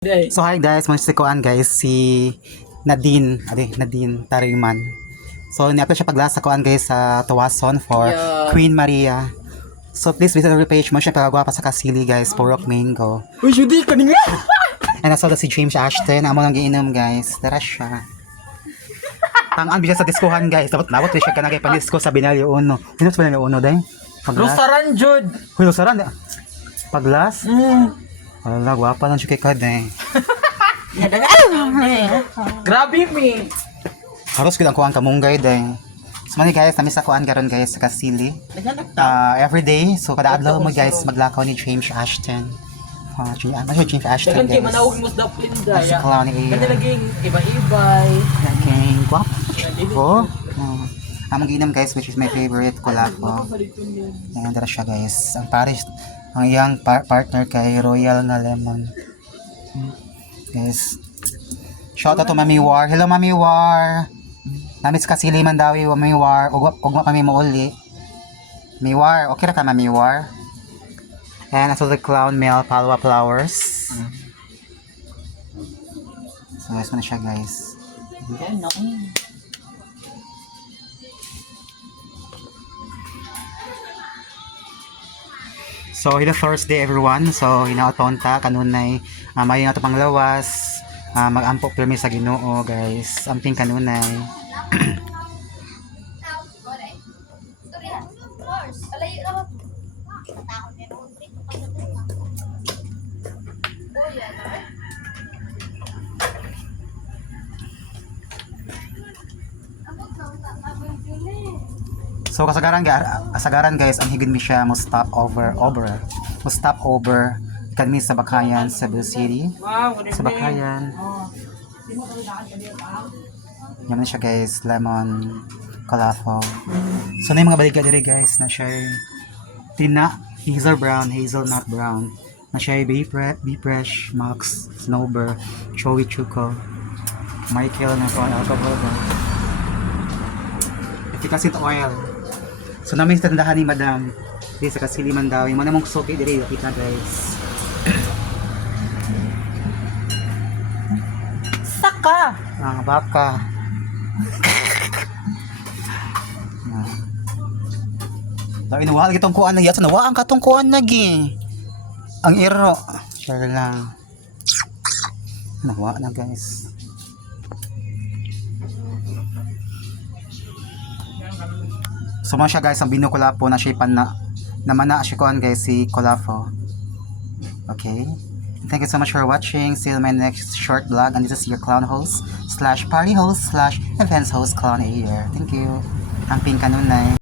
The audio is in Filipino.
So hi guys, magsikuan guys si Nadine Tariman. So niapil siya paglasa kuan guys sa Tuwason for Queen Maria. So please visit our page mo siya pagagwapa sa Kasili guys, Purok Mango. Uy, Judy, kaninga! And also si James Ashton, amo nang giinom guys. Tara siya. Tangan biya sa diskuhan guys. Dapat nawat siya kanagay pang-disco sa Binalyo Uno. Sino sa Binalyo Uno day? Rosaran, Jud! Huy, Rosaran. Paglas? Wala, gwapa lang siya kay Kad eh. Grabe, me! Haros kita ang kuhaan kamunggay day. So mani guys, namin sa kuhaan karon guys sa Kasili. Every day, so kada adlaw mo guys maglakaw ni James Ashton. James Ashton Dagan kay guys. manawag mo sa daplin Sa daya. clown ni Kanya laging iba-ibay. Okay, guwapo. Oh. Amang ginom guys, which is my favorite kulako. Ayan, tara siya guys. Ang Paris, ang iyang partner kay Royal na Lemon. Guys, shout out to Mami War. Hello Mami War. Namis Kasili man daw yung Mami War. Ugma kami mo uli. Mami War, okay ra ka Mami War? And also the Clown Mel Palwa Flowers. So guys, na siya guys. So, hello Thursday everyone. So, hinautonta kanunay may nato pang lawas. Mag-ampok pirmi sa Ginoo, guys. Amping kanunay. So kasagaran guys, ang higid mi siya mo stop over kami sa Bakayan, Cebu City. Sa Bakayan. Yaman siya guys, lemon kalafo. So na yung mga baliga diri guys na siya tina, hazelnut brown. Na siya Be Fresh, Max, Snowbird, Chowi Chuko, Michael na po alcohol. Efficacy oil. So namin sa tindahan ni Madam di sa Kasili man daw. Yung mga mong suki diri kita guys. Saka! Baka. Daw inuwal gitong kuan na yata nawaan ka tong kuan lagi. Ang iro. Sure lang. Nawa na guys. So mo siya guys, ang binukula po na siya na namana siya kuan guys si Colafo. Okay. Thank you so much for watching. See you in my next short vlog. And this is your clown host / party host / events host Clown A here. Thank you. Ang pink kanunay.